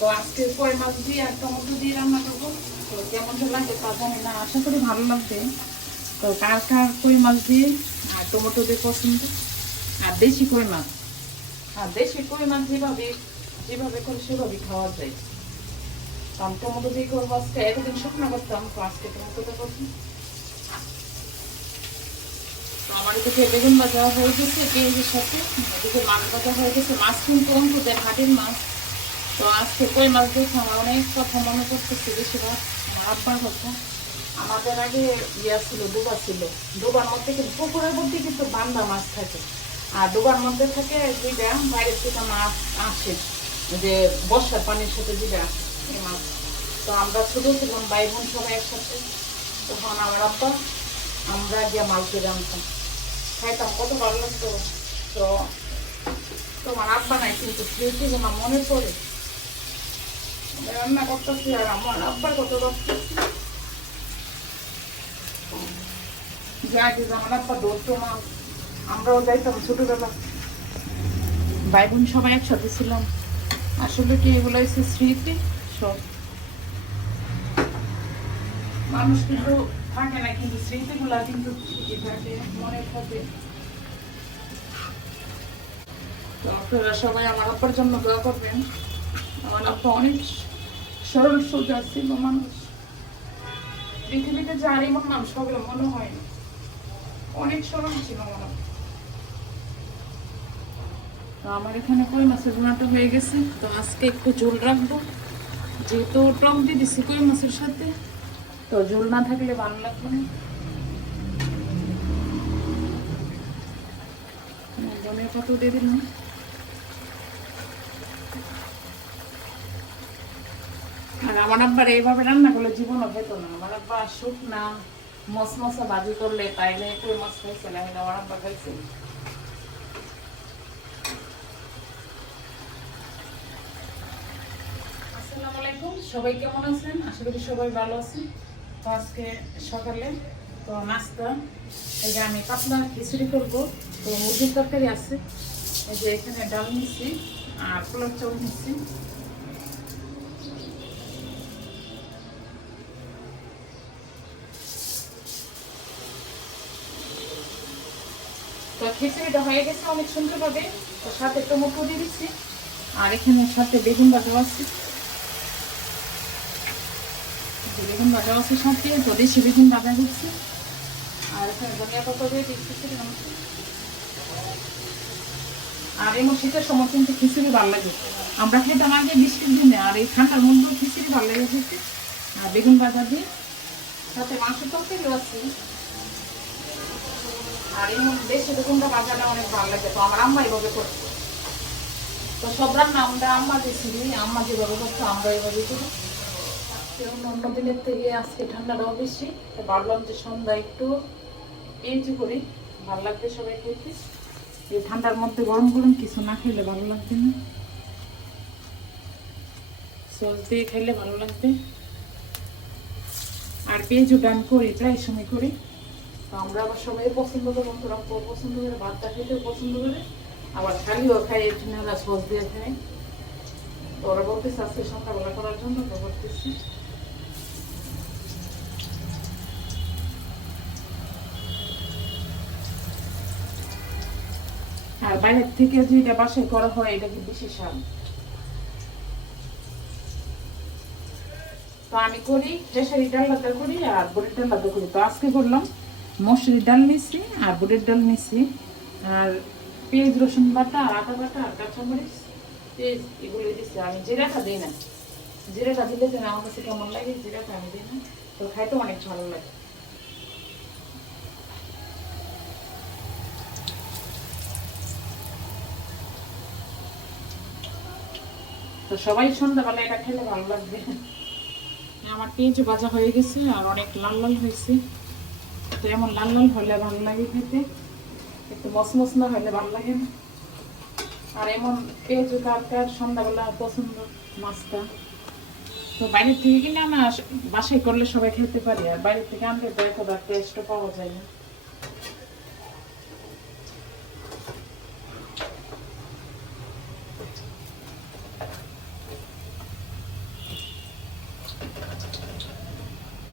তো আজকে কই মাছ দিয়ে আর টমেটো দিয়ে রান্না করব? তো কেমন যে লাগে তা জানি না, আশা করি ভালো লাগবে। তো কার কার কই মাছ দিয়ে? আর টমেটো দিয়ে পছন্দ? আর দেশি কই মাছ আর দেশি কই মাছ যেভাবে যেভাবে করে সেভাবে খাওয়া যায়। আমি টমেটো দিয়ে করব আজকে। এতদিন শুকনো করতাম, তো আজকে টমেটোটা করছি আমার এদিকে বেগুন ভাজা হয়ে গেছে, পেঁয়াজের সাথে। এদিকে মাছ ভাজা হয়ে গেছে, মাছ কিন্তু অঙ্ক হাটের মাছ। তো আজকে কই মাছ দেখে আমার অনেক কথা মনে করতেছে বেশিরভাগ, আমার আব্বার কথা। আমাদের আগে ইয়া ছিল, ডোবা ছিল। ডোবার মধ্যে কিন্তু পুকুরের মধ্যে কিন্তু বান্দা মাছ থাকে। আর ডোবার মধ্যে থাকে যেটা বাইরের থেকে মাছ আসে যে বর্ষার পানির সাথে যেটা আসে, এই মাছ। তো আমরা ছোট ছিলাম ভাই বোন সবাই একসাথে। তখন আমার আব্বা, আমরা গিয়ে মাছ ধরে আনতাম। খাইতাম, কত ভালো লাগতো। তো তোমার আব্বা নাই, কিন্তু স্মৃতি আমার মনে পড়ে। রান্না করতেছি আর আমার আব্বার কত করতেছি যাকে আমার আব্বা ধরতো মাছ আমরাও যাইতাম ছোটবেলা। ভাই বোন সবাই একসাথে ছিলাম। আসলে কি এগুলো হচ্ছে স্মৃতি? সব। মানুষ কিন্তু থাকে না, কিন্তু স্মৃতিগুলা কিন্তু থাকে, মনে থাকে। আপনারা সবাই আমার আব্বার জন্য দোয়া করবেন। আমার আব্বা অনেক সরল সোজা ছিল মানুষ। পৃথিবীতে যার এমন মানুষ হবে মনে হয় অনেক সরল ছিল আমার তো আমার এখানে কই মাছের বোনাটা হয়ে গেছে? তো আজকে একটু ঝোল রাখব। যেহেতু টক দিয়ে দিচ্ছি কই মাছের সাথে? তো ঝোল না থাকলে ভালো লাগবে না। ধনিয়া পাতা দিয়ে দিলাম। আমার আব্বার এইভাবে রান্না করলে জীবনও খেত না। আমার আব্বা শুকনা মস মশা ভাজি করলে তাইলে কই মাছ খাইছে না আমার আব্বা খাইছে আসসালামু আলাইকুম, সবাই কেমন আছেন? আশা করি সবাই ভালো আছেন। তো আজকে সকালে তো নাস্তা, এই যে আমি পাতলা খিচুড়ি করব। তো মুরগির তরকারি আছে, এই যে এখানে ডাল নিচ্ছি আর পোলার চাউল নিচ্ছি তো খিচুড়িটা হয়ে গেছে অনেক সুন্দরভাবে। তো সাথে টমেটো দিয়ে দিচ্ছি। আর এখানে সাথে বেগুন ভাজা আছে। বেগুন ভাজা আছে সাথে, তো দেশি বেগুন ভাজা দিচ্ছি আর এখানে ধনিয়া পাতা দিয়ে খিচুড়ি আর এমন শীতের সময় কিন্তু খিচুড়ি ভালো লাগে। আমরা খেতাম আগে বৃষ্টির দিনে, আর এই ঠান্ডার মধ্যেও খিচুড়ি ভালো লাগে খেতে। আর বেগুন ভাজা দিয়ে সাথে মাংস তরকারিও আছে। আর এমন দেশে বেগুনটা বাজারে অনেক ভালো লাগে তো আমার আম্মা এইভাবে করছে তো সব রান্না আমরা আম্মা দিয়েছি আম্মা যেভাবে করতো, আমরা এইভাবে করি। আজকে অন্য দিনের থেকে আজকে ঠান্ডাটাও বেশি, তো ভাবলাম যে সন্ধ্যা একটু পেঁয়াজি করি। ভালো লাগবে সবাই খেতে। এই ঠান্ডার মধ্যে গরম গরম কিছু না খেলে ভালো লাগবে না। সস দিয়ে খেলে ভালো লাগবে। আর পেঁয়াজও ডান করি, প্রায় সময় করি। তো আমরা আবার সবাই পছন্দ করি বন্ধুরা খুব পছন্দ করে, ভাতটা খেতেও পছন্দ করে। আবার খালিও খাই জন্য ওরা সস দিয়ে খায় তো ওরা আজকে সন্ধ্যাবেলা করার জন্য তো করতেছি আর বাইরের থেকে যেটা বাসায় করা হয়, এটা কি বেশি স্বাদ। তো আমি করি, খেসারি, ডাল ভাতা করি আর বুড়ির ডাল করি। তো আজকে করলাম মসুরির ডাল নিচ্ছি আর বুড়ির ডাল নিচ্ছি আর পেঁয়াজ, রসুন বাটা আদা বাটা, আর কাঁচামরিচ, পেঁয়াজ, এগুলো দিচ্ছি আমি জিরাটা দিই না। জিরাটা দিলে যেন আমার কাছে কেমন লাগে জিরাটা আমি দিই না। তো খাইতে অনেক ভালো লাগে। তো সবাই সন্ধ্যাবেলা এটা খেলে ভালো লাগবে। আমার পেঁয়াজ ভাজা হয়ে গেছে আর অনেক লাল লাল হয়েছে। তো এমন লাল লাল হলে ভালো লাগে খেতে। একটু মসমস না হলে ভালো লাগে না। আর এমন পেঁয়াজ তরকার সন্ধ্যাবেলা পছন্দ মাছটা। তো বাইরের থেকে কিনে আনা বাসায় করলে সবাই খেতে পারি, আর বাইরের থেকে আনলে তো এত টেস্টও পাওয়া যায় না।